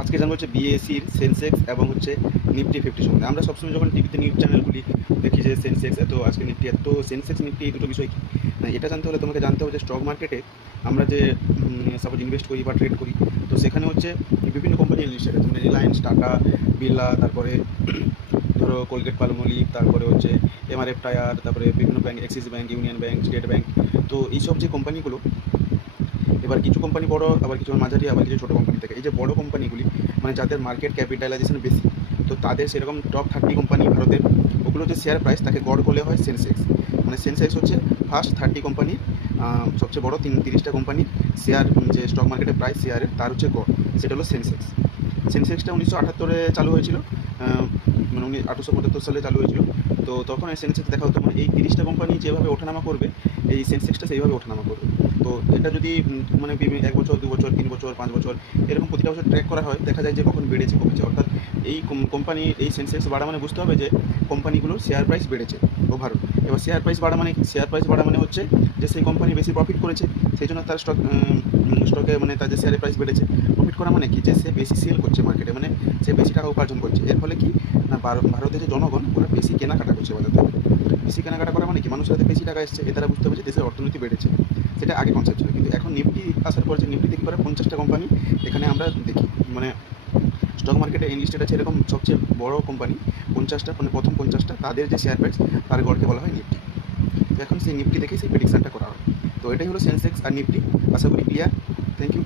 আজকে জানবো হচ্ছে বিএসসির সেন্সেক্স এবং হচ্ছে নিফটি 50 সম্বন্ধে। আমরা সবসময় যখন টিভিতে নিউজ চ্যানেলগুলি দেখি যে সেন্সেক্স এত, আজকে নিফটি এত, সেন্সেক্স নিফটি এই দুটো বিষয় কি না, এটা জানতে হলে তোমাকে জানতে হবে যে স্টক মার্কেটে আমরা যে সাপোজ ইনভেস্ট করি বা ট্রেড করি, তো সেখানে হচ্ছে বিভিন্ন কোম্পানি লিস্টেড আছে, মানে রিলায়েন্স, টাটা, বিড়লা, তারপরে ধরো কোলগেট পালমোলিভ, তারপরে হচ্ছে এমআরএফ টায়ার, তারপরে বিভিন্ন bank, axis bank, union bank, state bank. তো এইসব যে কোম্পানিগুলো, এবার কিছু কোম্পানি বড়, আবার কিছু মাঝারি, আবার কিছু ছোটো কোম্পানি থাকে। এই যে বড় কোম্পানিগুলি, মানে যাদের মার্কেট ক্যাপিটালাইজেশন বেশি, তো তাদের সেরকম টপ 30 কোম্পানি ভারতের, ওগুলো যে শেয়ার প্রাইস তাকে গড় বলে হয় সেন্সেক্স। মানে সেন্সেক্স হচ্ছে ফার্স্ট 30 কোম্পানির সবচেয়ে বড় 30টা কোম্পানির শেয়ার, যে স্টক মার্কেটের প্রাইস শেয়ারের, তার হচ্ছে গড়, সেটা হলো সেন্সেক্স। সেন্সেক্সটা 1978-এ চালু হয়েছিল, মানে 1875 সালে চালু হয়েছিল। তো তখন এই সেন্সেক্স দেখা হতো, মানে এই 30টা কোম্পানি যেভাবে ওঠানামা করবে, এই সেন্সেক্সটা সেইভাবে ওঠানামা করবে। তো এটা যদি মানে 1 বছর, 2 বছর, 3 বছর, 5 বছর এরকম প্রতিটা বছর ট্র্যাক করা হয়, দেখা যায় যে কখন বেড়েছে কমেছে। অর্থাৎ এই কোম্পানি, এই সেন্সেক্স বাড়া মানে বুঝতে হবে যে কোম্পানিগুলোর শেয়ার প্রাইস বেড়েছে ওভারঅল। এবার শেয়ার প্রাইস বাড়া মানে কি? শেয়ার প্রাইস বাড়া মানে হচ্ছে যে সেই কোম্পানি বেশি প্রফিট করেছে, সেই জন্য তার স্টকে মানে তার যে শেয়ারের প্রাইস বেড়েছে। প্রফিট করা মানে কি? যে সে বেশি সেল করছে মার্কেটে, মানে সে বেশি টাকা উপার্জন করছে। এর ফলে কি না, ভারতের যে জনগণ ওরা বেশি কেনাকাটা করছে বাজার থেকে। বেশি কেনাকাটা করা মানে কি? মানুষের হাতে বেশি টাকা এসছে, এ দ্বারা বুঝতে হবে যে দেশের অর্থনীতি বেড়েছে। সেটা আগে কনসেপ্ট ছিল, কিন্তু এখন নিফটি আসার পর যে নিফটি থেকে প্রায় 50টা কোম্পানি এখানে আমরা দেখি, মানে স্টক মার্কেটে এনলিস্টেড আছে এরকম সবচেয়ে বড় কোম্পানি 50টা, মানে প্রথম 50টা, তাদের যে শেয়ার প্রাইস তার গড়কে বলা হয় নিফটি। তো এখন সেই নিফটি দেখে সেই প্রেডিকশনটা করা হয়। তো এটাই হলো সেন্সেক্স আর নিফটি। আশা করি ক্লিয়ার। Thank you.